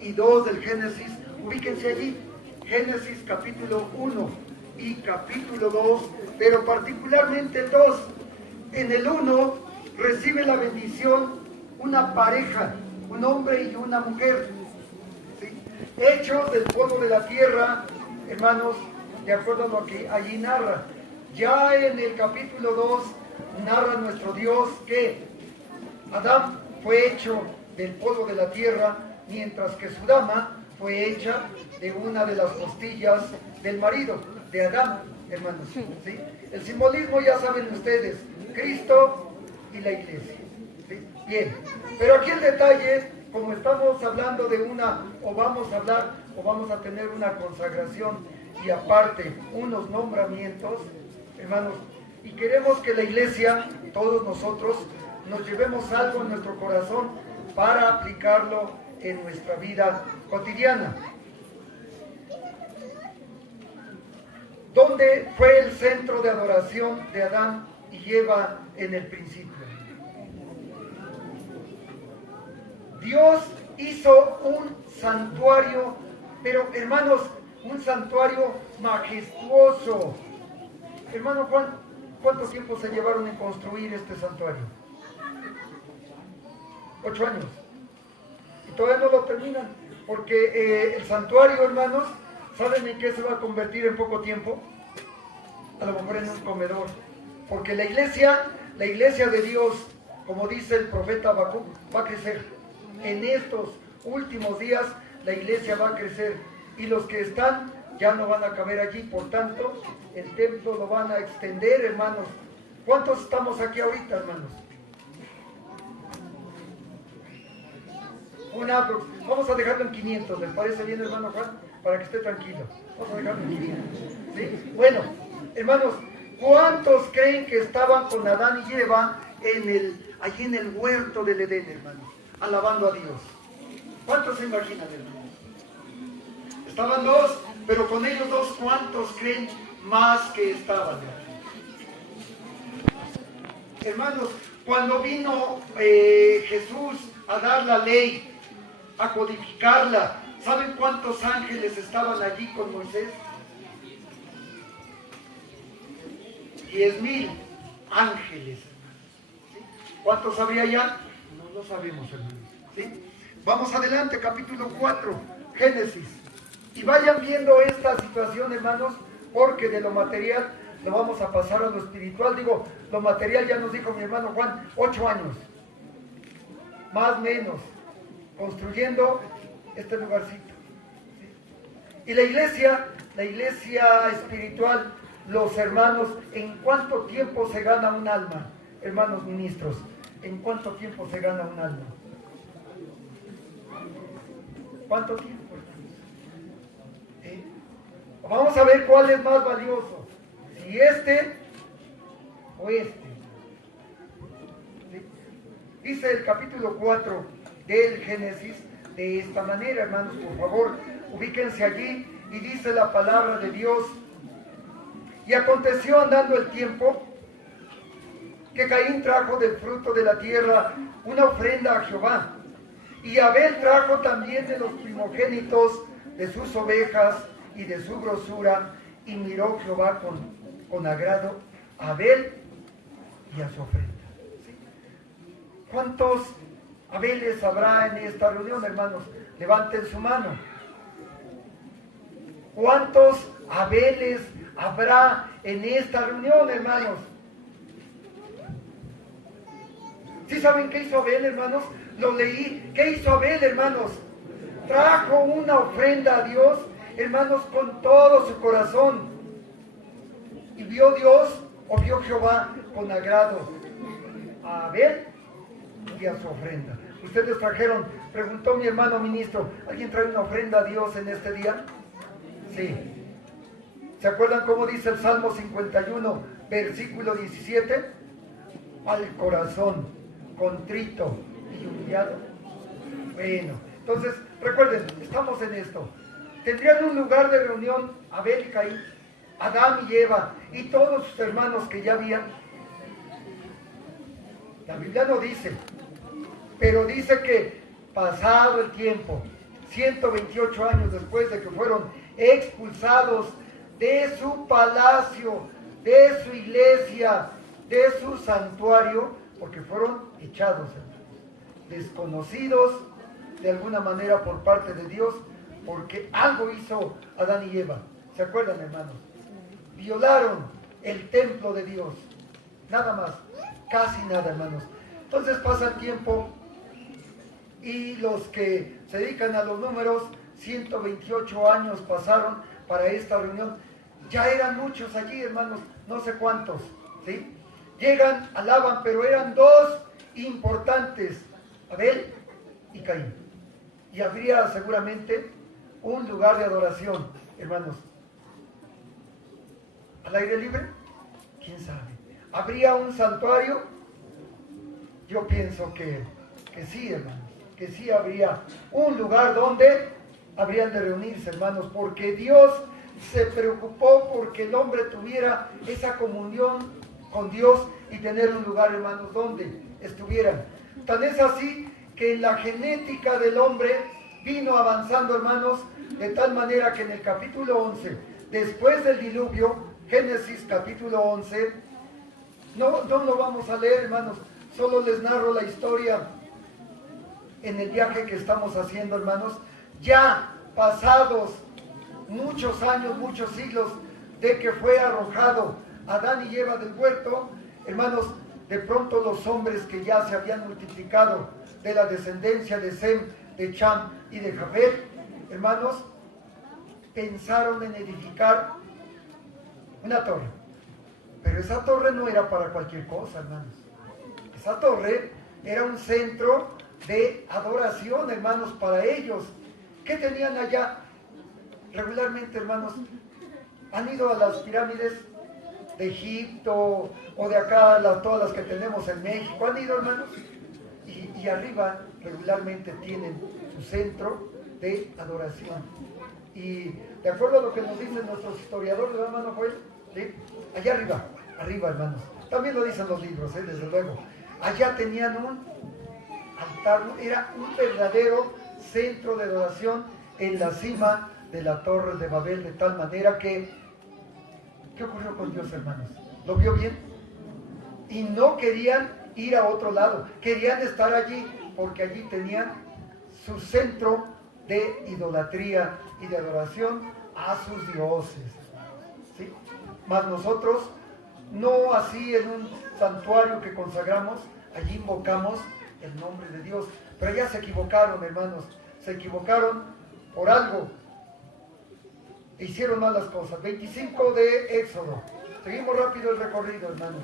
y 2 del Génesis, ubíquense allí, Génesis capítulo 1 y capítulo 2, pero particularmente el 2. En el 1 recibe la bendición una pareja, un hombre y una mujer, ¿sí? Hechos del polvo de la tierra, hermanos, de acuerdo a lo que allí narra. Ya en el capítulo 2 narra nuestro Dios que Adán fue hecho del polvo de la tierra, mientras que su dama fue hecha de una de las costillas del marido, de Adán, hermanos, ¿sí? El simbolismo ya saben ustedes, Cristo y la iglesia, ¿sí? Bien, pero aquí el detalle, como estamos hablando de vamos a tener una consagración y aparte unos nombramientos, hermanos, y queremos que la iglesia, todos nosotros, nos llevemos algo en nuestro corazón para aplicarlo en nuestra vida cotidiana. ¿Dónde fue el centro de adoración de Adán y Eva en el principio? Dios hizo un santuario, pero hermanos, un santuario majestuoso. Hermano Juan, ¿cuánto tiempo se llevaron en construir este santuario? 8 años. Y todavía no lo terminan, porque el santuario, hermanos, ¿saben en qué se va a convertir en poco tiempo? A lo mejor en un comedor. Porque la iglesia de Dios, como dice el profeta Habacuc, va a crecer. En estos últimos días la iglesia va a crecer. Y los que están ya no van a caber allí. Por tanto, el templo lo van a extender, hermanos. ¿Cuántos estamos aquí ahorita, hermanos? Vamos a dejarlo en 500. ¿Les parece bien, hermano Juan? Para que esté tranquilo. Vamos a dejarlo en 500. ¿Sí? Bueno, hermanos, ¿cuántos creen que estaban con Adán y Eva allí en el huerto del Edén, hermanos? Alabando a Dios. ¿Cuántos se imaginan, hermanos? Estaban 2, pero con ellos 2, ¿cuántos creen más que estaban? Hermanos, cuando vino Jesús a dar la ley, a codificarla, ¿saben cuántos ángeles estaban allí con Moisés? 10,000 ángeles. ¿Sí? ¿Cuántos habría ya? No lo sabemos, hermanos. ¿Sí? Vamos adelante, capítulo 4, Génesis. Y vayan viendo esta situación, hermanos, porque de lo material lo vamos a pasar a lo espiritual. Digo, lo material ya nos dijo mi hermano Juan, 8 años. Más o menos. Construyendo este lugarcito. ¿Sí? Y la iglesia espiritual, los hermanos, ¿en cuánto tiempo se gana un alma? Hermanos ministros, ¿en cuánto tiempo se gana un alma? ¿Cuánto tiempo, hermanos? ¿Sí? Vamos a ver cuál es más valioso, si este o este. ¿Sí? Dice el capítulo 4 del Génesis de esta manera, hermanos, por favor, ubíquense allí, y dice la palabra de Dios: y aconteció andando el tiempo, que Caín trajo del fruto de la tierra una ofrenda a Jehová, y Abel trajo también de los primogénitos de sus ovejas y de su grosura, y miró Jehová con agrado a Abel y a su ofrenda. ¿Sí? ¿Cuántos Abeles habrá en esta reunión, hermanos? Levanten su mano. ¿Cuántos Abeles habrá en esta reunión, hermanos? ¿Sí saben qué hizo Abel, hermanos? Lo leí. ¿Qué hizo Abel, hermanos? Trajo una ofrenda a Dios, hermanos, con todo su corazón. Y vio Dios, o vio Jehová, con agrado a Abel y a su ofrenda. Ustedes trajeron, preguntó mi hermano ministro, ¿alguien trae una ofrenda a Dios en este día? Sí. ¿Se acuerdan cómo dice el Salmo 51, versículo 17? Al corazón contrito y humillado. Bueno, entonces, recuerden, estamos en esto. Tendrían un lugar de reunión Abel y Caín, Adán y Eva, y todos sus hermanos que ya habían. La Biblia no dice, pero dice que pasado el tiempo, 128 años después de que fueron expulsados de su palacio, de su iglesia, de su santuario, porque fueron echados, desconocidos de alguna manera por parte de Dios, porque algo hizo Adán y Eva. ¿Se acuerdan, hermanos? Violaron el templo de Dios. Nada más, casi nada, hermanos. Entonces pasa el tiempo y los que se dedican a los números, 128 años pasaron para esta reunión. Ya eran muchos allí, hermanos, no sé cuántos, ¿sí? Llegan, alaban, pero eran dos importantes, Abel y Caín. Y habría seguramente un lugar de adoración, hermanos. ¿Al aire libre? ¿Quién sabe? ¿Habría un santuario? Yo pienso que sí, hermanos, que sí habría un lugar donde habrían de reunirse, hermanos, porque Dios se preocupó porque el hombre tuviera esa comunión con Dios y tener un lugar, hermanos, donde estuvieran. Tan es así que en la genética del hombre vino avanzando, hermanos, de tal manera que en el capítulo 11, después del diluvio, Génesis capítulo 11, no lo vamos a leer, hermanos, solo les narro la historia en el viaje que estamos haciendo, hermanos, ya pasados muchos años, muchos siglos de que fue arrojado Adán y Eva del huerto, hermanos, de pronto los hombres que ya se habían multiplicado de la descendencia de Sem, de Cham y de Jafet, hermanos, pensaron en edificar una torre. Pero esa torre no era para cualquier cosa, hermanos. Esa torre era un centro de adoración, hermanos, para ellos. ¿Qué tenían allá? Regularmente, hermanos, han ido a las pirámides de Egipto o de acá, todas las que tenemos en México. Han ido, hermanos, y arriba regularmente tienen su centro de adoración. Y de acuerdo a lo que nos dicen nuestros historiadores, hermano Joel, ¿sí? Allá arriba, hermanos. También lo dicen los libros, desde luego. Allá tenían un altar, era un verdadero centro de adoración en la cima de la Torre de Babel, de tal manera que, ¿qué ocurrió con Dios, hermanos? ¿Lo vio bien? Y no querían ir a otro lado, querían estar allí, porque allí tenían su centro de idolatría y de adoración a sus dioses, ¿sí? Mas nosotros, no así en un santuario que consagramos, allí invocamos el nombre de Dios, pero ya se equivocaron, hermanos, se equivocaron por algo, hicieron malas cosas. 25 de Éxodo, seguimos rápido el recorrido, hermanos.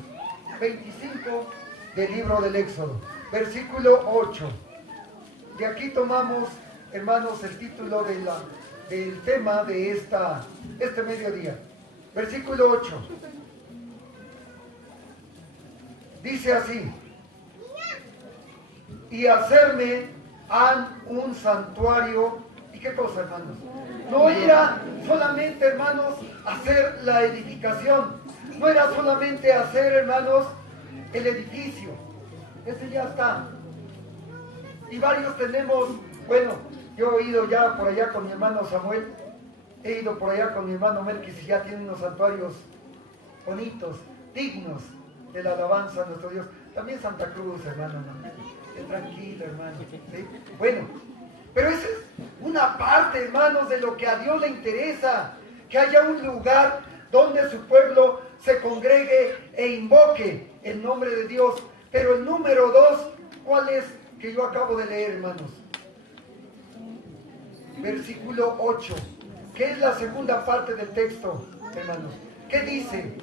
25 del libro del Éxodo, versículo 8. De aquí tomamos, hermanos, el título del tema de este mediodía. Versículo 8. Dice así: y hacerme han un santuario. ¿Y qué cosa, hermanos? No era solamente, hermanos, hacer la edificación. No era solamente hacer, hermanos, el edificio. Ese ya está. Y varios tenemos, bueno, yo he ido ya por allá con mi hermano Samuel, he ido por allá con mi hermano Melquis y ya tienen unos santuarios bonitos, dignos de la alabanza a nuestro Dios. También Santa Cruz, hermano, no, tranquilo, hermano, ¿sí? Bueno, pero esa es una parte, hermanos, de lo que a Dios le interesa, que haya un lugar donde su pueblo se congregue e invoque el nombre de Dios. Pero el número 2, ¿cuál es? Que yo acabo de leer, hermanos. Versículo 8, que es la segunda parte del texto, hermanos. ¿Qué dice?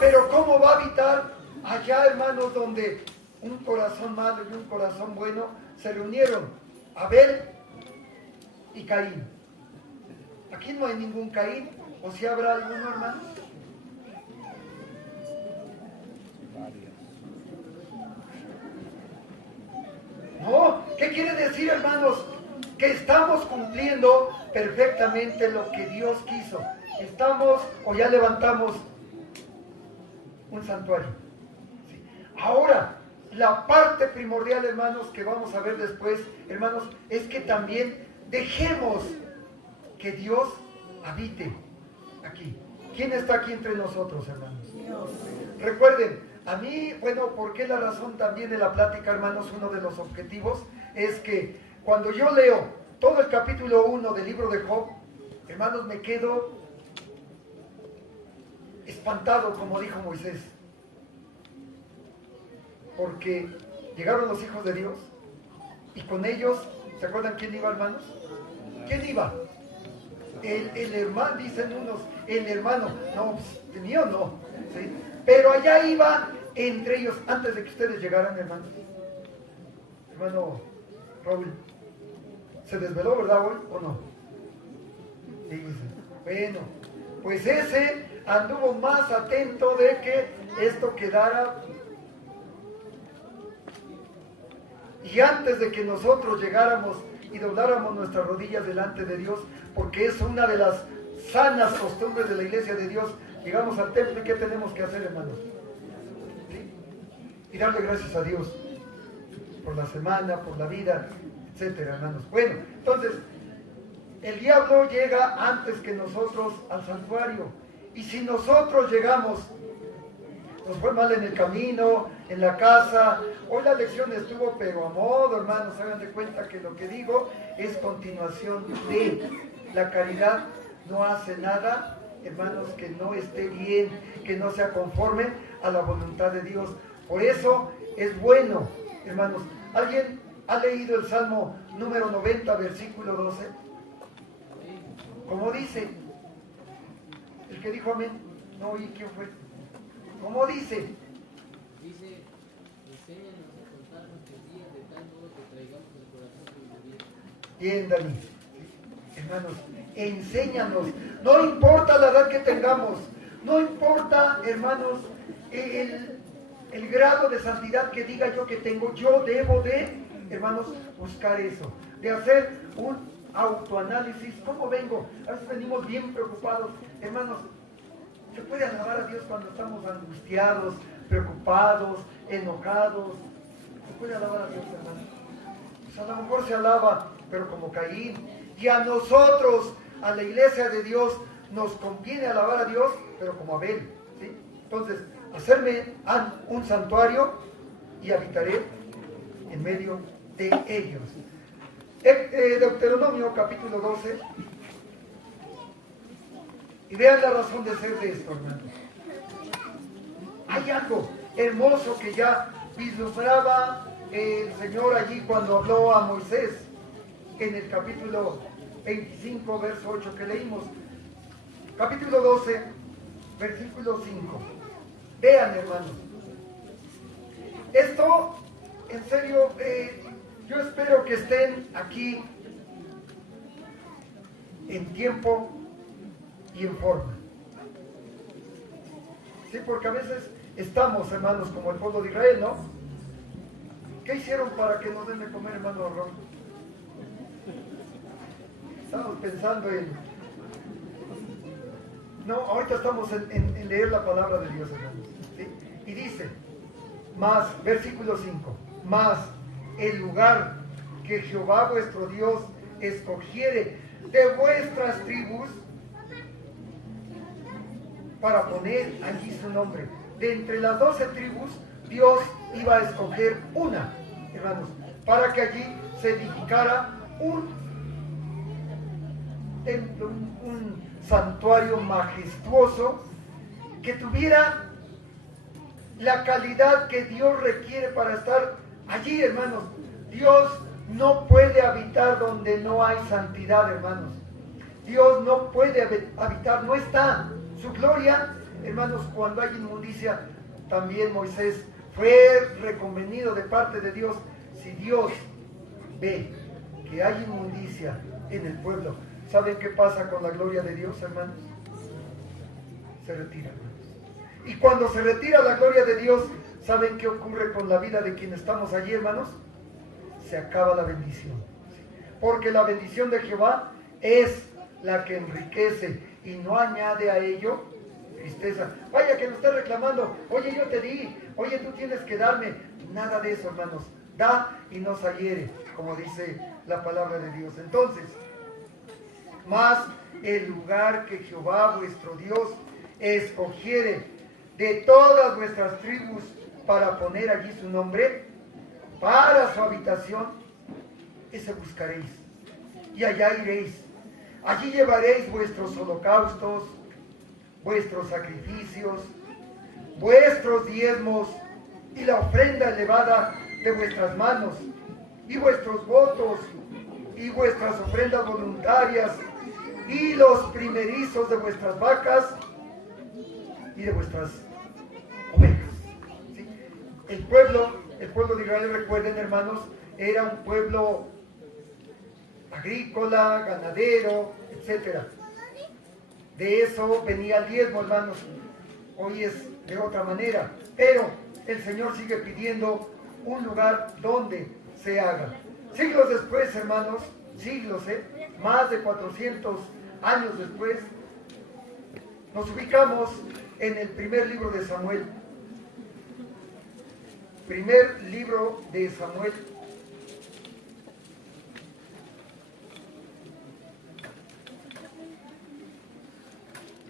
Pero ¿cómo va a habitar allá, hermanos, donde un corazón malo y un corazón bueno se reunieron? Abel y Caín. Aquí no hay ningún Caín, o si habrá alguno, hermanos. No, ¿qué quiere decir, hermanos? Que estamos cumpliendo perfectamente lo que Dios quiso. Estamos, o ya levantamos un santuario. Sí. Ahora, la parte primordial, hermanos, que vamos a ver después, hermanos, es que también dejemos que Dios habite aquí. ¿Quién está aquí entre nosotros, hermanos? Dios. Recuerden, a mí, bueno, ¿por qué la razón también de la plática, hermanos? Uno de los objetivos es que cuando yo leo todo el capítulo 1 del libro de Job, hermanos, me quedo espantado, como dijo Moisés. Porque llegaron los hijos de Dios y con ellos, ¿se acuerdan quién iba, hermanos? ¿Quién iba? El hermano, dicen unos, el hermano, no, pues, mío no, ¿sí? Pero allá iba entre ellos, antes de que ustedes llegaran, hermanos. Hermano Raúl, ¿se desveló, verdad, hoy o no? Dice, bueno, pues ese anduvo más atento de que esto quedara. Y antes de que nosotros llegáramos y dobláramos nuestras rodillas delante de Dios, porque es una de las sanas costumbres de la iglesia de Dios, llegamos al templo y ¿qué tenemos que hacer, hermanos? ¿Sí? Y darle gracias a Dios por la semana, por la vida, etcétera, hermanos. Bueno, entonces, el diablo llega antes que nosotros al santuario. Y si nosotros llegamos, nos fue mal en el camino, en la casa, hoy la lección estuvo pero a modo, hermanos, hagan de cuenta que lo que digo es continuación de la caridad. No hace nada, hermanos, que no esté bien, que no sea conforme a la voluntad de Dios. Por eso es bueno, hermanos. ¿Alguien ha leído el Salmo número 90, versículo 12? ¿Cómo dice? El que dijo amén. No oí quién fue. ¿Cómo dice? Dice, enséñanos a contar nuestros días de tal modo que traigamos el corazón de vida. Bien, Dani. Hermanos, enséñanos. No importa la edad que tengamos. No importa, hermanos, el grado de santidad que diga yo que tengo. Yo debo de, hermanos, buscar eso. De hacer un autoanálisis. ¿Cómo vengo? A veces venimos bien preocupados. Hermanos, ¿se puede alabar a Dios cuando estamos angustiados, preocupados, enojados? ¿Se puede alabar a Dios, hermanos? Pues a lo mejor se alaba, pero como Caín. Y a nosotros, a la iglesia de Dios, nos conviene alabar a Dios, pero como Abel, ¿sí? Entonces, hacerme un santuario y habitaré en medio de ellos. Deuteronomio capítulo 12. Y vean la razón de ser de esto, hermanos. Hay algo hermoso que ya vislumbraba el Señor allí cuando habló a Moisés en el capítulo 25, verso 8 que leímos. Capítulo 12, versículo 5. Vean, hermanos. Esto, en serio, yo espero que estén aquí en tiempo y en forma. Sí, porque a veces estamos, hermanos, como el pueblo de Israel, ¿no? ¿Qué hicieron para que nos den de comer, hermano Ron? Estamos pensando en... No, ahorita estamos en leer la palabra de Dios, hermanos. ¿Sí? Y dice, más, versículo 5, más el lugar que Jehová vuestro Dios escogiere de vuestras tribus para poner allí su nombre. De entre las 12 tribus, Dios iba a escoger una, hermanos, para que allí se edificara un templo, un santuario majestuoso que tuviera la calidad que Dios requiere para estar allí, hermanos. Dios no puede habitar donde no hay santidad, hermanos. Dios no puede habitar, no está. Su gloria, hermanos, cuando hay inmundicia, también Moisés fue reconvenido de parte de Dios. Si Dios ve que hay inmundicia en el pueblo, ¿saben qué pasa con la gloria de Dios, hermanos? Se retira, hermanos. Y cuando se retira la gloria de Dios, ¿saben qué ocurre con la vida de quienes estamos allí, hermanos? Se acaba la bendición. Porque la bendición de Jehová es la que enriquece y no añade a ello tristeza. Vaya que nos esté reclamando, oye, yo te di, oye, tú tienes que darme. Nada de eso, hermanos. Da y no se hiere, como dice la palabra de Dios. Entonces, mas el lugar que Jehová vuestro Dios escogiere de todas vuestras tribus para poner allí su nombre, para su habitación, ese buscaréis, y allá iréis. Allí llevaréis vuestros holocaustos, vuestros sacrificios, vuestros diezmos y la ofrenda elevada de vuestras manos, y vuestros votos, y vuestras ofrendas voluntarias, y los primerizos de vuestras vacas y de vuestras ovejas. ¿Sí? El pueblo de Israel, recuerden, hermanos, era un pueblo agrícola, ganadero, etc. De eso venía el diezmo, hermanos. Hoy es de otra manera, pero el Señor sigue pidiendo un lugar donde se haga. Siglos después, hermanos, siglos, más de 400 años después, nos ubicamos en el primer libro de Samuel. Primer libro de Samuel.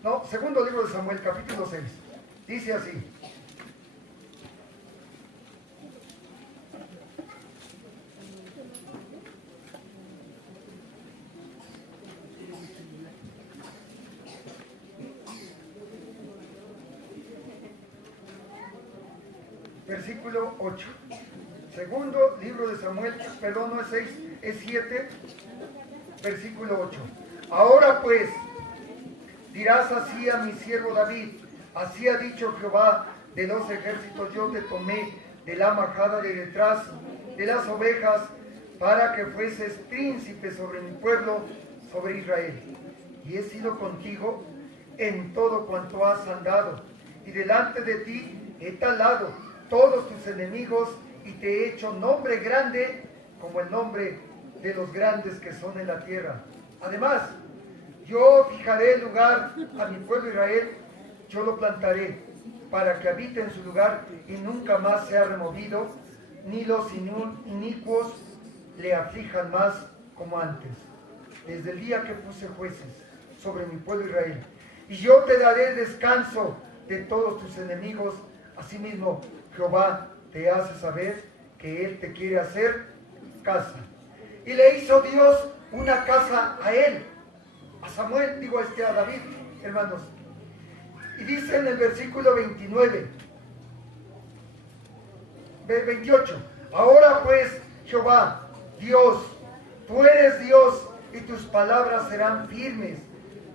No, segundo libro de Samuel, capítulo 6. Dice así. Versículo 8. Segundo libro de Samuel, perdón, no es 6, es 7, versículo 8. Ahora pues, dirás así a mi siervo David: así ha dicho Jehová de los ejércitos, yo te tomé de la majada de detrás de las ovejas para que fueses príncipe sobre mi pueblo, sobre Israel. Y he sido contigo en todo cuanto has andado, y delante de ti he talado todos tus enemigos, y te he hecho nombre grande como el nombre de los grandes que son en la tierra. Además, yo fijaré el lugar a mi pueblo Israel, yo lo plantaré para que habite en su lugar y nunca más sea removido, ni los inicuos le aflijan más como antes, desde el día que puse jueces sobre mi pueblo Israel. Y yo te daré descanso de todos tus enemigos. Asimismo, Jehová te hace saber que Él te quiere hacer casa. Y le hizo Dios una casa a él, a Samuel, a David, hermanos. Y dice en el versículo 28, ahora pues, Jehová, Dios, tú eres Dios y tus palabras serán firmes,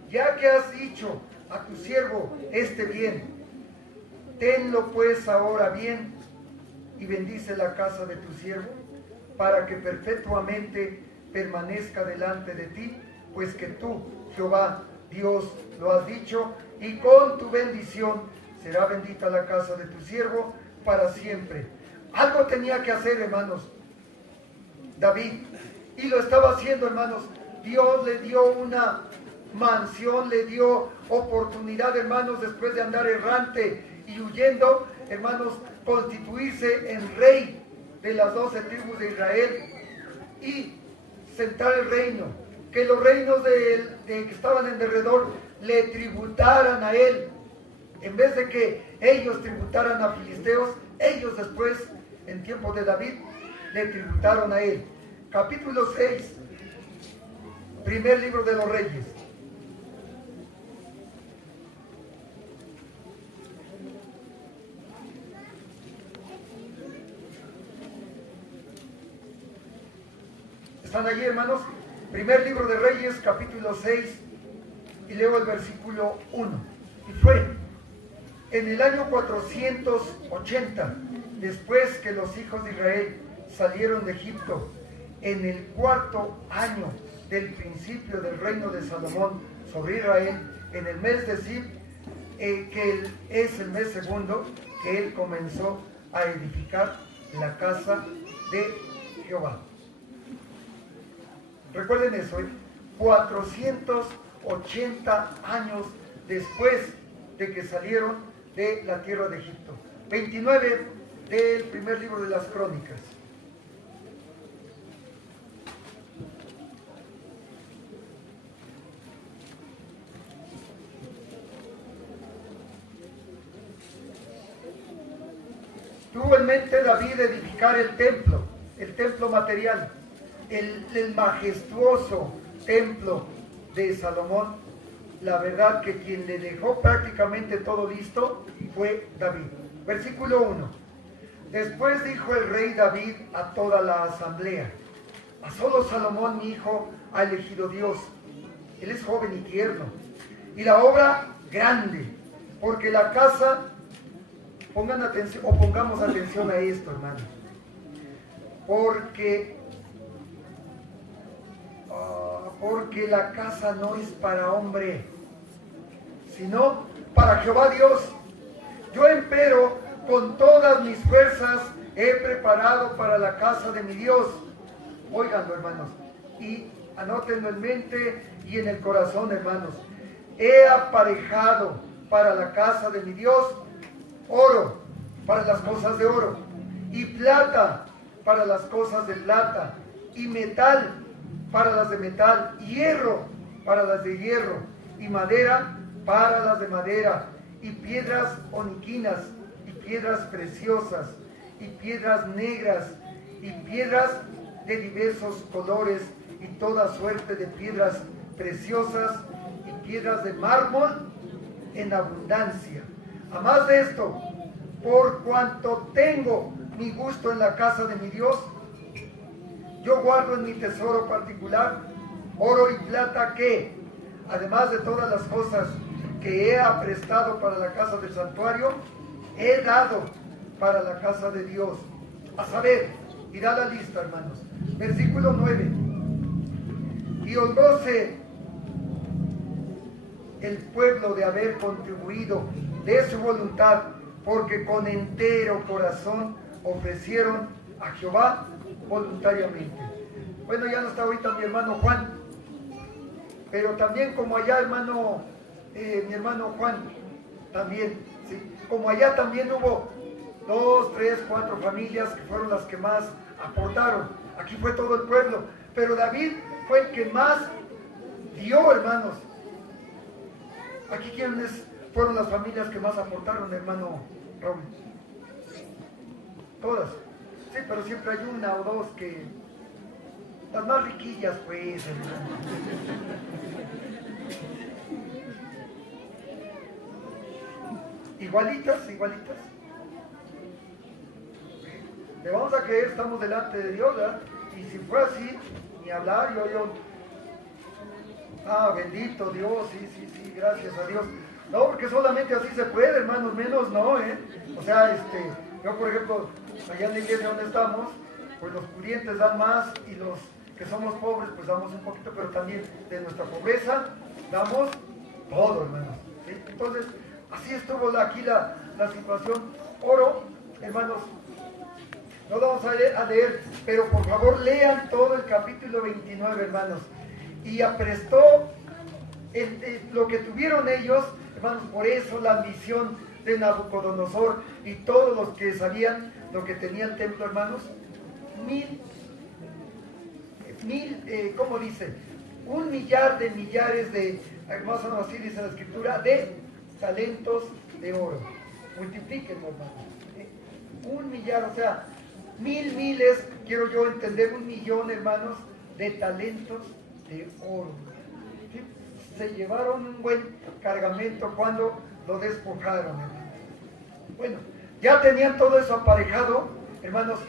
ya que has dicho a tu siervo este bien. Tenlo pues ahora bien y bendice la casa de tu siervo, para que perpetuamente permanezca delante de ti, pues que tú, Jehová, Dios, lo has dicho, y con tu bendición será bendita la casa de tu siervo para siempre. Algo tenía que hacer, hermanos, David, y lo estaba haciendo, hermanos. Dios le dio una mansión, le dio oportunidad, hermanos, después de andar errante y huyendo, hermanos, constituirse en rey de las 12 tribus de Israel y sentar el reino, que los reinos que estaban en derredor le tributaran a él, en vez de que ellos tributaran a filisteos. Ellos después, en tiempos de David, le tributaron a él. Capítulo 6, primer libro de los Reyes. ¿Están allí, hermanos? Primer libro de Reyes, capítulo 6, y leo el versículo 1. Y fue en el año 480, después que los hijos de Israel salieron de Egipto, en el 4º año del principio del reino de Salomón sobre Israel, en el mes de Zib, que es el mes segundo, que él comenzó a edificar la casa de Jehová. Recuerden eso, 480 años después de que salieron de la tierra de Egipto. 29 del primer libro de las Crónicas. Tuvo en mente David edificar el templo material, el majestuoso templo de Salomón. La verdad que quien le dejó prácticamente todo listo fue David. Versículo 1. Después dijo el rey David a toda la asamblea: a solo Salomón mi hijo ha elegido Dios. Él es joven y tierno, y la obra grande, porque la casa... Pongan atención, o pongamos atención a esto, hermanos. Porque la casa no es para hombre, sino para Jehová Dios. Yo empero con todas mis fuerzas he preparado para la casa de mi Dios. Óiganlo, hermanos, y anótenlo en mente y en el corazón, hermanos. He aparejado para la casa de mi Dios oro para las cosas de oro, y plata para las cosas de plata, y metal para las de metal, y hierro para las de hierro, y madera para las de madera, y piedras oniquinas, y piedras preciosas, y piedras negras, y piedras de diversos colores, y toda suerte de piedras preciosas, y piedras de mármol en abundancia. A más de esto, por cuanto tengo mi gusto en la casa de mi Dios, yo guardo en mi tesoro particular oro y plata que, además de todas las cosas que he aprestado para la casa del santuario, he dado para la casa de Dios. A saber, y da la lista, hermanos. Versículo 9. Y holgóse el pueblo de haber contribuido de su voluntad, porque con entero corazón ofrecieron a Jehová voluntariamente. Bueno, ya no está ahorita mi hermano Juan, pero también como allá, hermano, mi hermano Juan, también, ¿sí? Como allá también hubo 2, 3, 4 familias que fueron las que más aportaron. Aquí fue todo el pueblo, pero David fue el que más dio, hermanos. Aquí quienes fueron las familias que más aportaron, hermano Raúl. Todas. Sí, pero siempre hay una o dos que... Las más riquillas, pues, hermano. Igualitas. Le vamos a creer, estamos delante de Dios, ¿verdad? Y si fue así, ni hablar, yo... Ah, bendito Dios, sí, gracias a Dios. No, porque solamente así se puede, hermanos, menos no, ¿eh? O sea, yo por ejemplo, allá en la iglesia donde estamos, pues los pudientes dan más y los que somos pobres, pues damos un poquito, pero también de nuestra pobreza damos todo, hermanos, ¿sí? Entonces, así estuvo aquí la situación. Oro, hermanos, no lo vamos a leer, pero por favor lean todo el capítulo 29, hermanos. Y aprestó lo que tuvieron ellos, hermanos, por eso la ambición de Nabucodonosor y todos los que sabían lo que tenía el templo, hermanos, ¿cómo dice? 1 millar de millares de, más o menos así dice la escritura, de talentos de oro. Multiplíquenlo, hermanos. 1 millar, o sea, miles, quiero yo entender, 1 millón, hermanos, de talentos de oro. ¿Sí? Se llevaron un buen cargamento cuando lo despojaron, hermanos. Bueno, ya tenían todo eso aparejado, hermanos.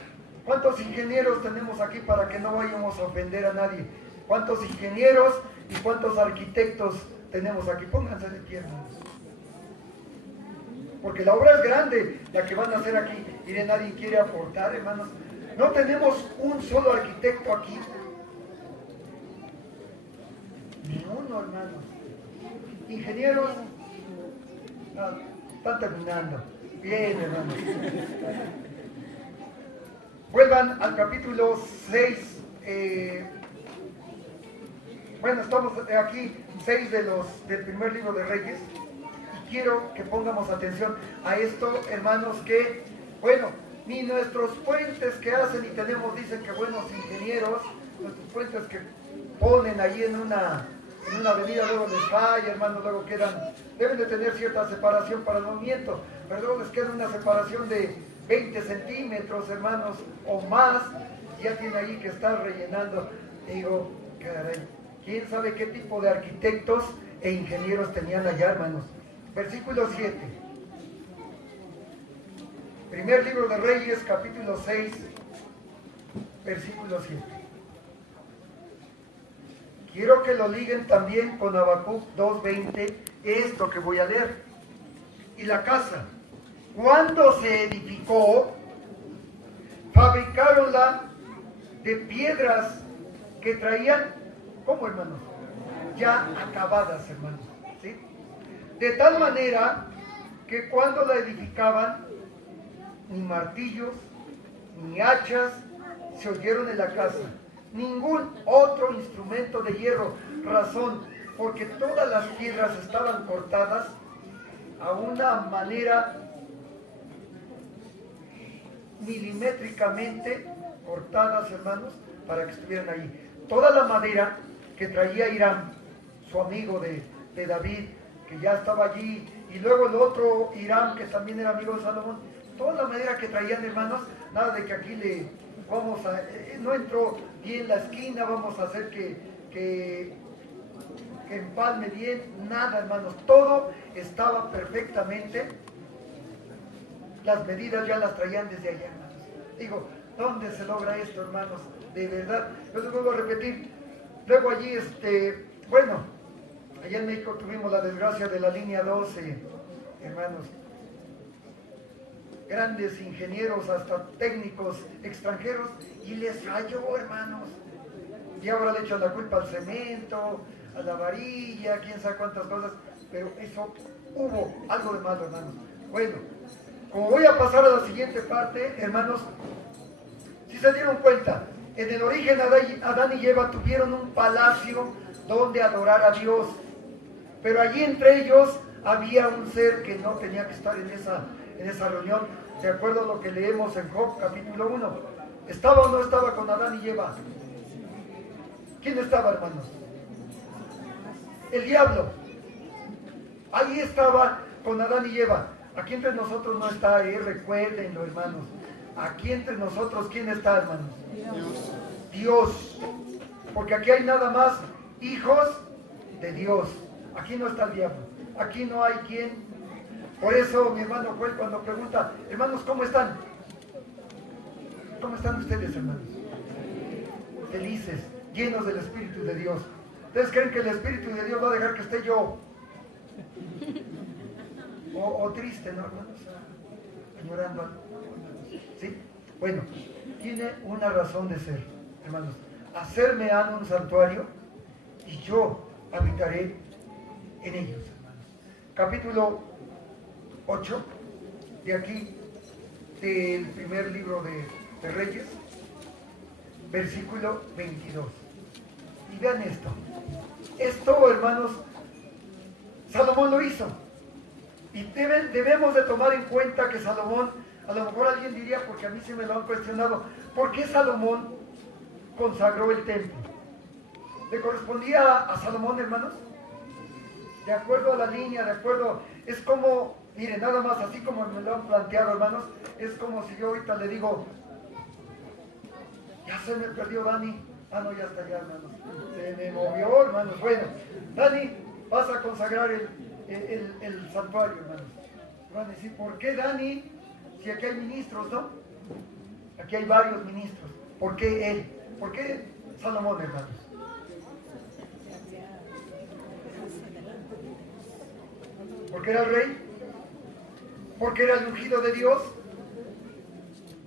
¿Cuántos ingenieros tenemos aquí para que no vayamos a ofender a nadie? ¿Cuántos ingenieros y cuántos arquitectos tenemos aquí? Pónganse de pie, hermanos. Porque la obra es grande, la que van a hacer aquí. Miren, nadie quiere aportar, hermanos. No tenemos un solo arquitecto aquí. Ni uno, hermanos. Ingenieros, están terminando. Bien, hermanos. Vuelvan al capítulo 6. Bueno, estamos aquí, 6 del primer libro de Reyes. Y quiero que pongamos atención a esto, hermanos, que, bueno, ni nuestros puentes que hacen y tenemos, dicen que buenos ingenieros, nuestros puentes que ponen ahí en una avenida, luego les falla, hermanos, luego deben de tener cierta separación para el movimiento, pero luego les queda una separación de 20 centímetros, hermanos, o más, ya tiene ahí que estar rellenando. Digo, caray, ¿quién sabe qué tipo de arquitectos e ingenieros tenían allá, hermanos? Versículo 7. Primer libro de Reyes, capítulo 6, versículo 7. Quiero que lo liguen también con Habacuc 2:20, esto que voy a leer. Y la casa, cuando se edificó, fabricáronla de piedras que traían, ¿cómo, hermanos? Ya acabadas, hermanos, ¿sí? De tal manera que cuando la edificaban, ni martillos, ni hachas se oyeron en la casa, ningún otro instrumento de hierro, razón, porque todas las piedras estaban cortadas a una manera milimétricamente cortadas, hermanos, para que estuvieran ahí. Toda la madera que traía Hiram, su amigo de David, que ya estaba allí, y luego el otro Hiram, que también era amigo de Salomón, toda la madera que traían, hermanos, nada de que aquí no entró bien la esquina, vamos a hacer que empalme bien, nada, hermanos, todo estaba perfectamente, las medidas ya las traían desde allá, hermanos. Digo, ¿dónde se logra esto, hermanos? De verdad, yo les vuelvo a repetir. Luego allí, bueno, allá en México tuvimos la desgracia de la línea 12, hermanos. Grandes ingenieros, hasta técnicos extranjeros, y les falló, hermanos. Y ahora le echan la culpa al cemento, a la varilla, quién sabe cuántas cosas, pero eso hubo algo de malo, hermanos. Bueno, como voy a pasar a la siguiente parte, hermanos, si se dieron cuenta, en el origen Adán y Eva tuvieron un palacio donde adorar a Dios, pero allí entre ellos había un ser que no tenía que estar en esa reunión, de acuerdo a lo que leemos en Job capítulo 1. ¿Estaba o no estaba con Adán y Eva? ¿Quién estaba, hermanos? El diablo. Ahí estaba con Adán y Eva. Aquí entre nosotros no está, recuérdenlo, hermanos. Aquí entre nosotros, ¿quién está, hermanos? Dios. Porque aquí hay nada más hijos de Dios. Aquí no está el diablo. Aquí no hay quien. Por eso mi hermano Joel cuando pregunta, hermanos, ¿cómo están? ¿Cómo están ustedes, hermanos? Felices, llenos del Espíritu de Dios. ¿Ustedes creen que el Espíritu de Dios va a dejar que esté yo? O triste, ¿no, hermanos? Añorando. ¿Sí? Bueno, tiene una razón de ser, hermanos. Hacerme a un santuario y yo habitaré en ellos, hermanos. Capítulo 8, de aquí, del primer libro de Reyes, versículo 22. Y vean esto. Esto, hermanos, Salomón lo hizo. Y debemos de tomar en cuenta que Salomón, a lo mejor alguien diría, porque a mí se me lo han cuestionado, ¿por qué Salomón consagró el templo? ¿Le correspondía a Salomón, hermanos? De acuerdo a la línea, de acuerdo, es como, miren, nada más así como me lo han planteado, hermanos, es como si yo ahorita le digo, ya se me perdió Dani. Ah, no, ya está allá, hermanos. Se me movió, hermanos. Bueno, Dani, vas a consagrar el santuario, hermanos. Van a decir, ¿por qué Dani? Si aquí hay ministros, ¿no? Aquí hay varios ministros. ¿Por qué él? ¿Por qué Salomón, hermanos? ¿Porque era el rey? ¿Porque era el ungido de Dios?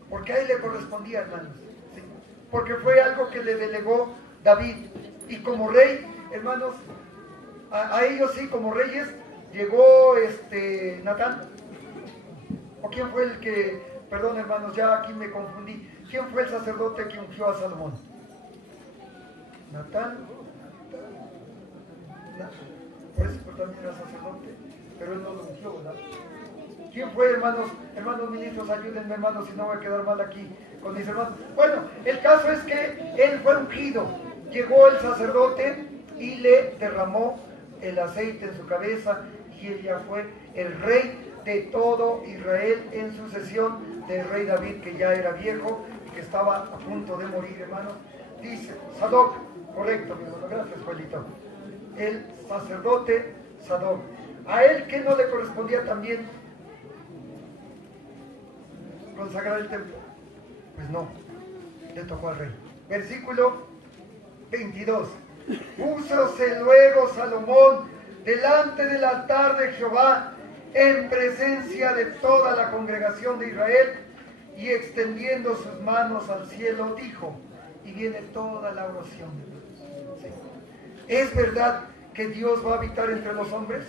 Porque a él le correspondía, hermanos. ¿Sí? Porque fue algo que le delegó David. Y como rey, hermanos, a ellos sí, como reyes, llegó Natán. ¿O quién fue el que, perdón, hermanos, ya aquí me confundí? ¿Quién fue el sacerdote que ungió a Salomón? Natán. Por eso también era sacerdote, pero él no lo ungió, ¿verdad? ¿Quién fue, hermanos? Hermanos ministros, ayúdenme, hermanos, si no voy a quedar mal aquí con mis hermanos. Bueno, el caso es que él fue ungido. Llegó el sacerdote y le derramó el aceite en su cabeza, y él ya fue el rey de todo Israel en sucesión del rey David, que ya era viejo y que estaba a punto de morir, hermano. Dice Sadoc, correcto, mi hermano, gracias, Juelito. El sacerdote Sadoc. A él, que no le correspondía también consagrar el templo. Pues no, le tocó al rey. Versículo 22. Púsose luego Salomón delante del altar de Jehová en presencia de toda la congregación de Israel, y extendiendo sus manos al cielo dijo, y viene toda la oración. ¿Sí? ¿Es verdad que Dios va a habitar entre los hombres?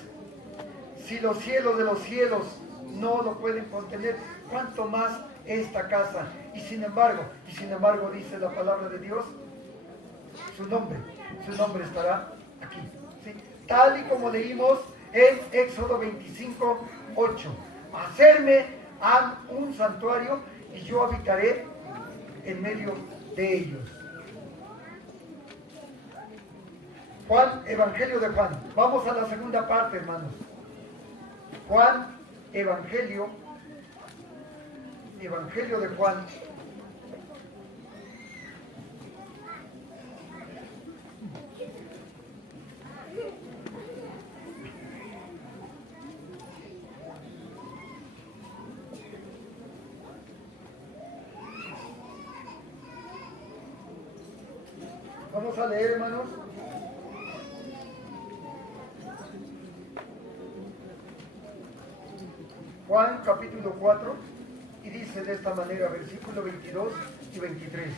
Si los cielos de los cielos no lo pueden contener, ¿cuánto más esta casa? Y sin embargo dice la palabra de Dios, su nombre estará aquí. ¿Sí? Tal y como leímos en Éxodo 25, 8. Hacerme un santuario y yo habitaré en medio de ellos. Juan, Evangelio de Juan. Vamos a la segunda parte, hermanos. Juan, Evangelio de Juan. Vamos a leer, hermanos. Juan capítulo 4, y dice de esta manera, versículo 22 y 23.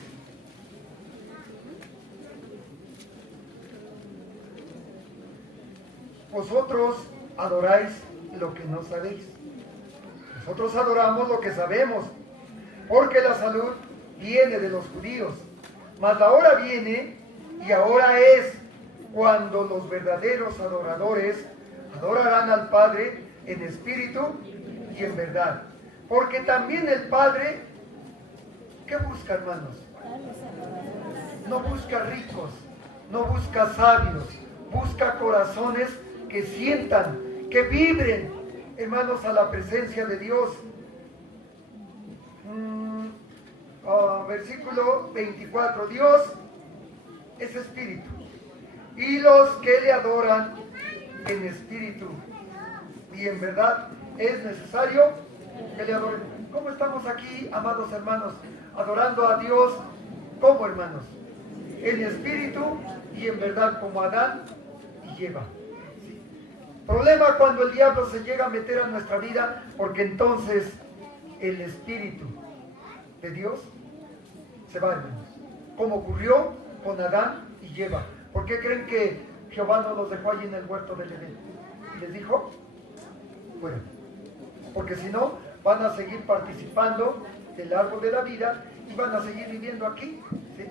Vosotros adoráis lo que no sabéis. Nosotros adoramos lo que sabemos, porque la salud viene de los judíos. Mas la hora viene, y ahora es, cuando los verdaderos adoradores adorarán al Padre en espíritu y en verdad. Porque también el Padre, ¿qué busca, hermanos? No busca ricos, no busca sabios, busca corazones que sientan, que vibren, hermanos, a la presencia de Dios. Versículo 24. Dios es espíritu, y los que le adoran en espíritu y en verdad es necesario que le adoren. ¿Cómo estamos aquí, amados hermanos? Adorando a Dios, ¿cómo, hermanos? En espíritu y en verdad, como Adán y Eva. ¿Sí? Problema cuando el diablo se llega a meter a nuestra vida, porque entonces el espíritu de Dios se va, hermanos. Como ocurrió con Adán y Eva. ¿Por qué creen que Jehová no los dejó allí en el huerto del Edén? Les dijo, fuera. Porque si no, van a seguir participando del árbol de la vida y van a seguir viviendo aquí. ¿Sí?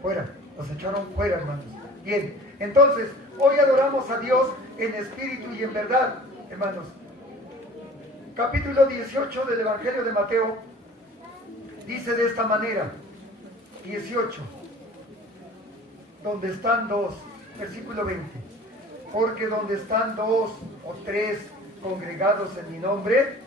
Fuera. Los echaron fuera, hermanos. Bien. Entonces, hoy adoramos a Dios en espíritu y en verdad, hermanos. Capítulo 18 del Evangelio de Mateo dice de esta manera, 18, donde están dos, versículo 20, porque donde están dos o tres congregados en mi nombre,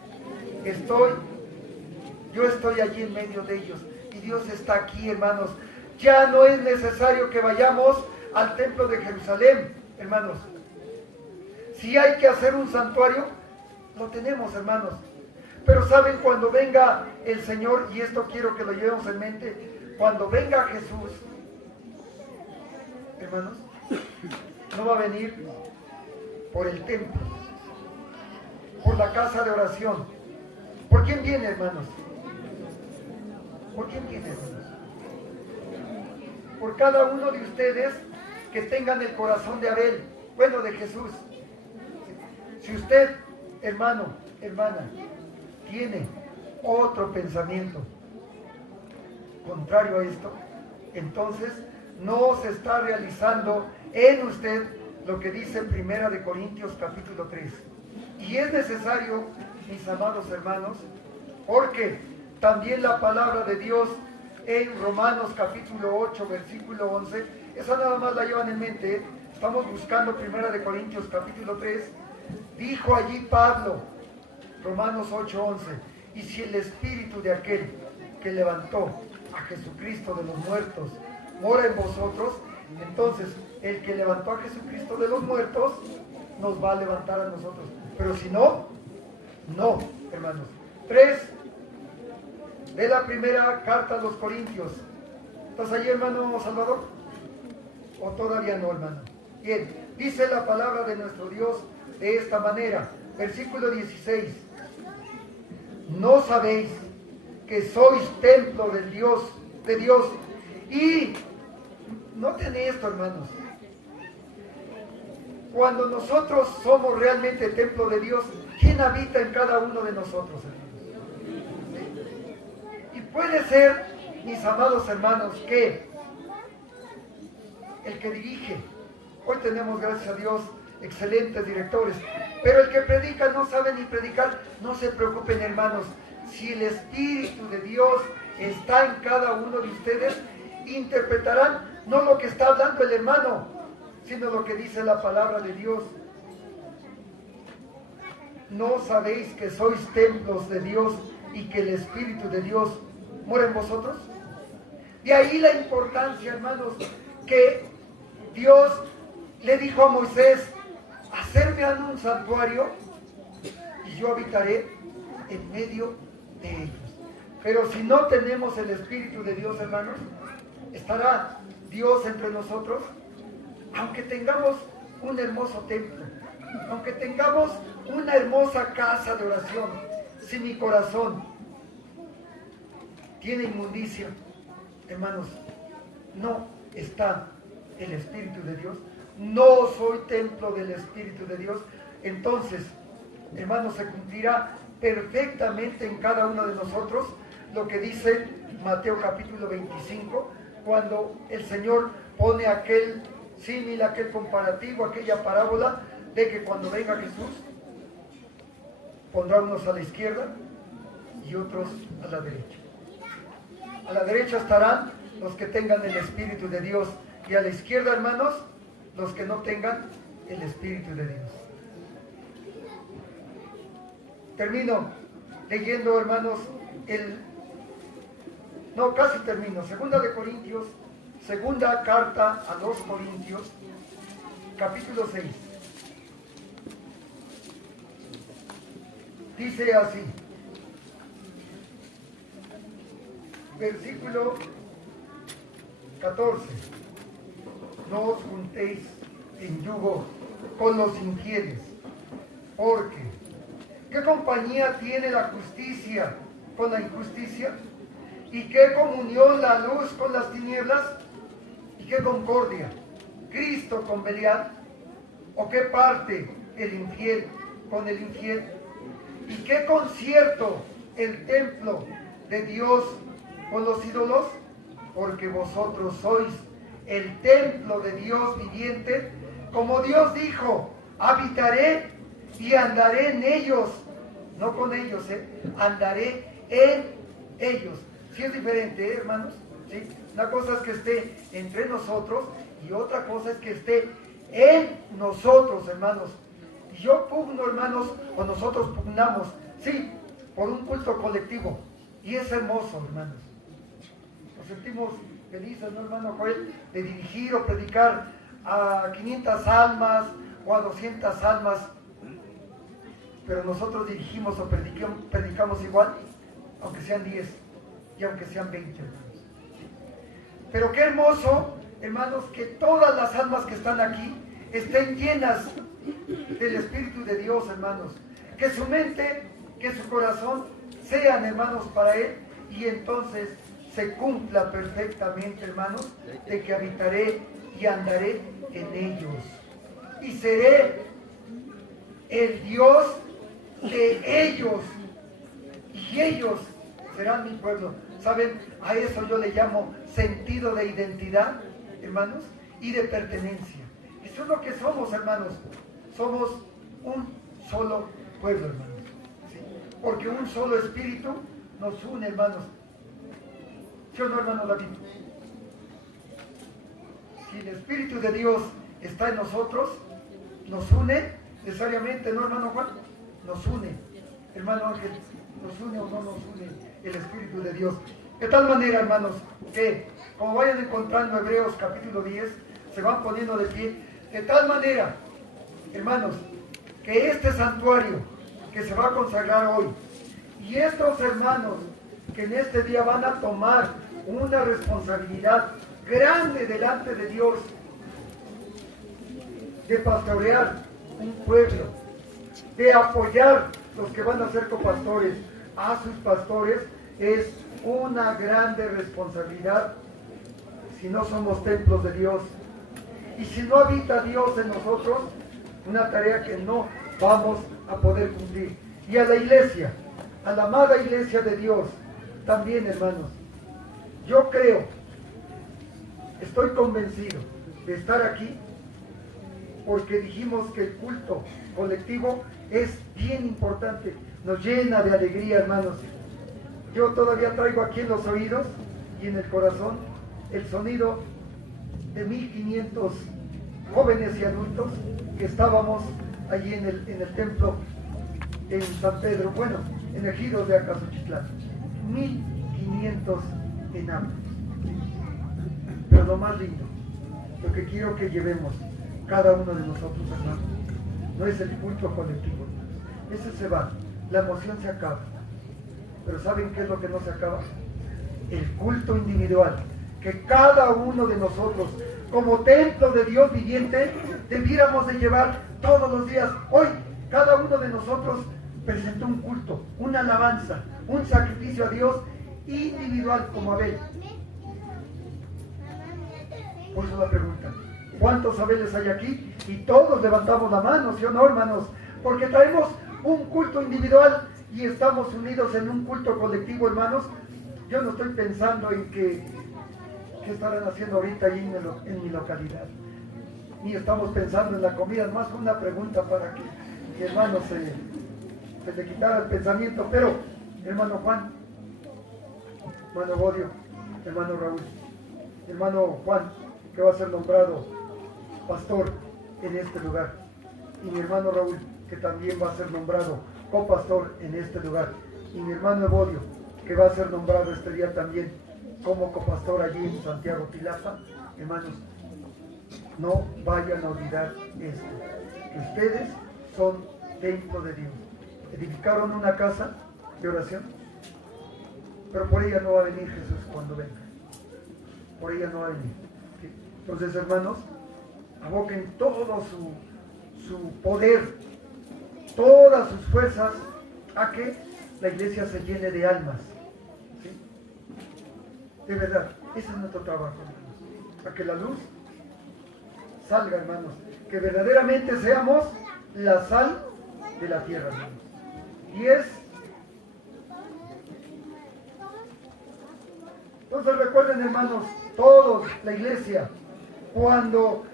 yo estoy allí en medio de ellos, y Dios está aquí, hermanos. Ya no es necesario que vayamos al templo de Jerusalén, hermanos. Si hay que hacer un santuario, lo tenemos, hermanos. Pero saben, cuando venga el Señor, y esto quiero que lo llevemos en mente, cuando venga Jesús, hermanos, no va a venir por el templo, por la casa de oración. ¿Por quién viene, hermanos? ¿Por quién viene, hermanos? Por cada uno de ustedes que tengan el corazón de Abel, bueno, de Jesús. Si usted, hermano, hermana, tiene otro pensamiento contrario a esto, entonces no se está realizando en usted lo que dice Primera de Corintios capítulo 3. Y es necesario, mis amados hermanos, porque también la palabra de Dios en Romanos capítulo 8, versículo 11, esa nada más la llevan en mente, estamos buscando 1 Corintios capítulo 3, dijo allí Pablo, Romanos 8, 11, y si el espíritu de aquel que levantó a Jesucristo de los muertos mora en vosotros, entonces el que levantó a Jesucristo de los muertos nos va a levantar a nosotros. Pero si no, no, hermanos. 3 de la primera carta a los Corintios. ¿Estás allí, hermano Salvador? ¿O todavía no, hermano? Bien, dice la palabra de nuestro Dios de esta manera, versículo 16. ¿No sabéis que sois templo de Dios, y noten esto, hermanos? Cuando nosotros somos realmente el templo de Dios, ¿quién habita en cada uno de nosotros, hermanos? ¿Sí? Y puede ser, mis amados hermanos, que el que dirige, hoy tenemos, gracias a Dios, excelentes directores, pero el que predica no sabe ni predicar. No se preocupen, hermanos, si el Espíritu de Dios está en cada uno de ustedes, interpretarán no lo que está hablando el hermano, sino lo que dice la palabra de Dios. ¿No sabéis que sois templos de Dios y que el Espíritu de Dios mora en vosotros? De ahí la importancia, hermanos, que Dios le dijo a Moisés: hacerme un santuario y yo habitaré en medio de ellos. Pero si no tenemos el Espíritu de Dios, hermanos, ¿estará Dios entre nosotros? Aunque tengamos un hermoso templo, aunque tengamos una hermosa casa de oración, si mi corazón tiene inmundicia, hermanos, no está el Espíritu de Dios, no soy templo del Espíritu de Dios, entonces, hermanos, se cumplirá perfectamente en cada uno de nosotros lo que dice Mateo capítulo 25, cuando el Señor pone aquel símil, aquel comparativo, aquella parábola de que cuando venga Jesús pondrá unos a la izquierda y otros a la derecha. A la derecha estarán los que tengan el Espíritu de Dios y a la izquierda, hermanos, los que no tengan el Espíritu de Dios. Termino leyendo, hermanos, casi termino. Segunda de Corintios, segunda carta a los Corintios, capítulo 6. Dice así, versículo 14. No os juntéis en yugo con los infieles, porque ¿qué compañía tiene la justicia con la injusticia? ¿Y qué comunión la luz con las tinieblas? ¿Y qué concordia Cristo con Belial? ¿O qué parte el infiel con el infiel? ¿Y qué concierto el templo de Dios con los ídolos? Porque vosotros sois el templo de Dios viviente, como Dios dijo: habitaré y andaré en ellos. No con ellos, andaré en ellos. Sí es diferente, hermanos. ¿Sí? Una cosa es que esté entre nosotros y otra cosa es que esté en nosotros, hermanos. Y yo pugno, hermanos, o nosotros pugnamos, sí, por un culto colectivo. Y es hermoso, hermanos. Nos sentimos felices, ¿no, hermano Joel? De dirigir o predicar a 500 almas o a 200 almas. Pero nosotros dirigimos o predicamos igual, aunque sean 10 y aunque sean 20, hermanos. Pero qué hermoso, hermanos, que todas las almas que están aquí estén llenas del Espíritu de Dios, hermanos. Que su mente, que su corazón sean, hermanos, para Él, y entonces se cumpla perfectamente, hermanos, de que habitaré y andaré en ellos. Y seré el Dios de ellos, y ellos serán mi pueblo. ¿Saben? A eso yo le llamo sentido de identidad, hermanos, y de pertenencia. Eso es lo que somos, hermanos. Somos un solo pueblo, hermanos. ¿Sí? Porque un solo espíritu nos une, hermanos. ¿Sí o no, hermano David? Si el Espíritu de Dios está en nosotros, nos une necesariamente, ¿no, hermano Juan? Nos une, hermano Ángel, nos une o no nos une el Espíritu de Dios. De tal manera, hermanos, que como vayan encontrando Hebreos capítulo 10, se van poniendo de pie. De tal manera, hermanos, que este santuario que se va a consagrar hoy, y estos hermanos que en este día van a tomar una responsabilidad grande delante de Dios, de pastorear un pueblo, de apoyar los que van a ser copastores a sus pastores, es una grande responsabilidad si no somos templos de Dios. Y si no habita Dios en nosotros, una tarea que no vamos a poder cumplir. Y a la iglesia, a la amada iglesia de Dios, también, hermanos, yo creo, estoy convencido de estar aquí porque dijimos que el culto colectivo es bien importante, nos llena de alegría, hermanos. Yo todavía traigo aquí en los oídos y en el corazón el sonido de 1500 jóvenes y adultos que estábamos allí en el templo en San Pedro, bueno, en Ejidos de Acazuchitlán. 1500 en hambre. Pero lo más lindo, lo que quiero que llevemos cada uno de nosotros, hermanos, no es el culto colectivo. Ese se va, la emoción se acaba. Pero ¿saben qué es lo que no se acaba? El culto individual, que cada uno de nosotros, como templo de Dios viviente, debiéramos de llevar todos los días. Hoy, cada uno de nosotros presentó un culto, una alabanza, un sacrificio a Dios individual como Abel. Por eso la pregunta, ¿cuántos Abeles hay aquí? Y todos levantamos la mano, ¿sí o no, hermanos? Porque traemos un culto individual y estamos unidos en un culto colectivo, hermanos. Yo no estoy pensando en qué estarán haciendo ahorita allí en mi localidad. Ni estamos pensando en la comida, más que una pregunta para que mi hermano se le quitara el pensamiento. Pero, hermano Juan, hermano Bodio, hermano Raúl, hermano Juan, que va a ser nombrado pastor en este lugar, y mi hermano Raúl, que también va a ser nombrado copastor en este lugar, y mi hermano Evodio, que va a ser nombrado este día también como copastor allí en Santiago Tilapa. Hermanos, no vayan a olvidar esto, que ustedes son templo de Dios. Edificaron una casa de oración, pero por ella no va a venir Jesús cuando venga, por ella no va a venir. ¿Sí? Entonces, hermanos, aboquen todo su poder, todas sus fuerzas a que la iglesia se llene de almas. ¿Sí? De verdad, ese es nuestro trabajo, hermanos. A que la luz salga, hermanos. Que verdaderamente seamos la sal de la tierra, hermanos. Y entonces recuerden, hermanos, todos, la iglesia, cuando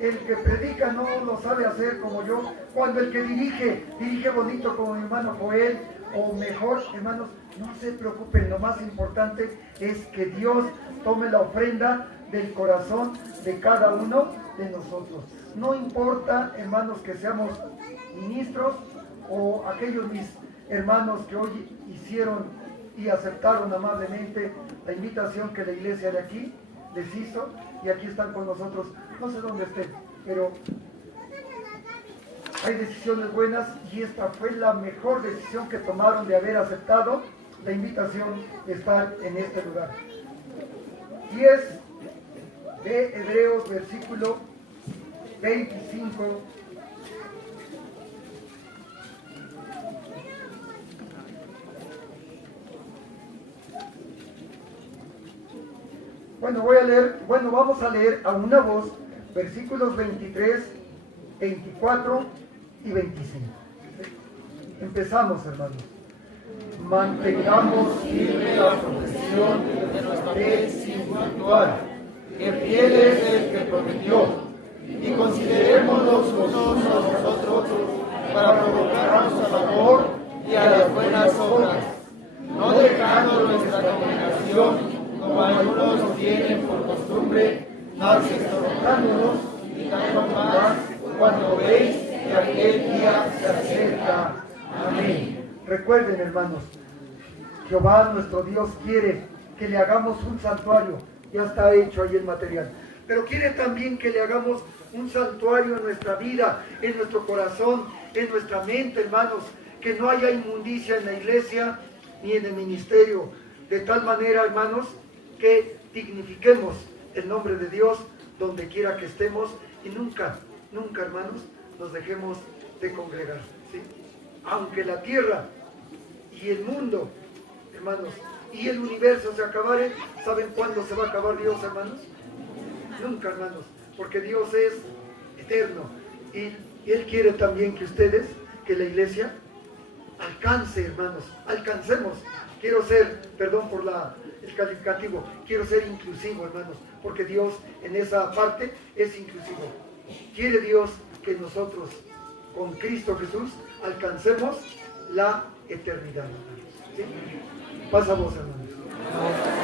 el que predica no lo sabe hacer como yo, cuando el que dirige bonito como mi hermano Joel, o mejor, hermanos, no se preocupen, lo más importante es que Dios tome la ofrenda del corazón de cada uno de nosotros. No importa, hermanos, que seamos ministros o aquellos mis hermanos que hoy hicieron y aceptaron amablemente la invitación que la iglesia de aquí les hizo, y aquí están con nosotros. No sé dónde estén, pero hay decisiones buenas, y esta fue la mejor decisión que tomaron de haber aceptado la invitación de estar en este lugar. 10 de Hebreos, versículo 25. Vamos a leer a una voz versículos 23, 24 y 25. Empezamos, hermanos. Mantengamos firme la profesión de nuestra fe espiritual, que fiel es el que prometió, y considerémonos unos a nosotros para provocarnos al amor y a las buenas obras, no dejando nuestra congregación, como algunos tienen por costumbre, mas exhortándonos y tanto más cuando veis que aquel día se acerca. Amén. Recuerden, hermanos, Jehová nuestro Dios quiere que le hagamos un santuario. Ya está hecho ahí el material. Pero quiere también que le hagamos un santuario en nuestra vida, en nuestro corazón, en nuestra mente, hermanos. Que no haya inmundicia en la iglesia ni en el ministerio. De tal manera, hermanos, que dignifiquemos el nombre de Dios donde quiera que estemos y nunca, hermanos, nos dejemos de congregar, ¿sí? Aunque la tierra y el mundo, hermanos, y el universo se acabare, ¿saben cuándo se va a acabar Dios, hermanos? Nunca, hermanos, porque Dios es eterno y Él quiere también que ustedes, que la iglesia alcance, hermanos, alcancemos. Quiero ser, perdón por el calificativo, quiero ser inclusivo, hermanos, porque Dios en esa parte es inclusivo. Quiere Dios que nosotros, con Cristo Jesús, alcancemos la eternidad, hermanos. ¿Sí? Pasa vos, hermanos.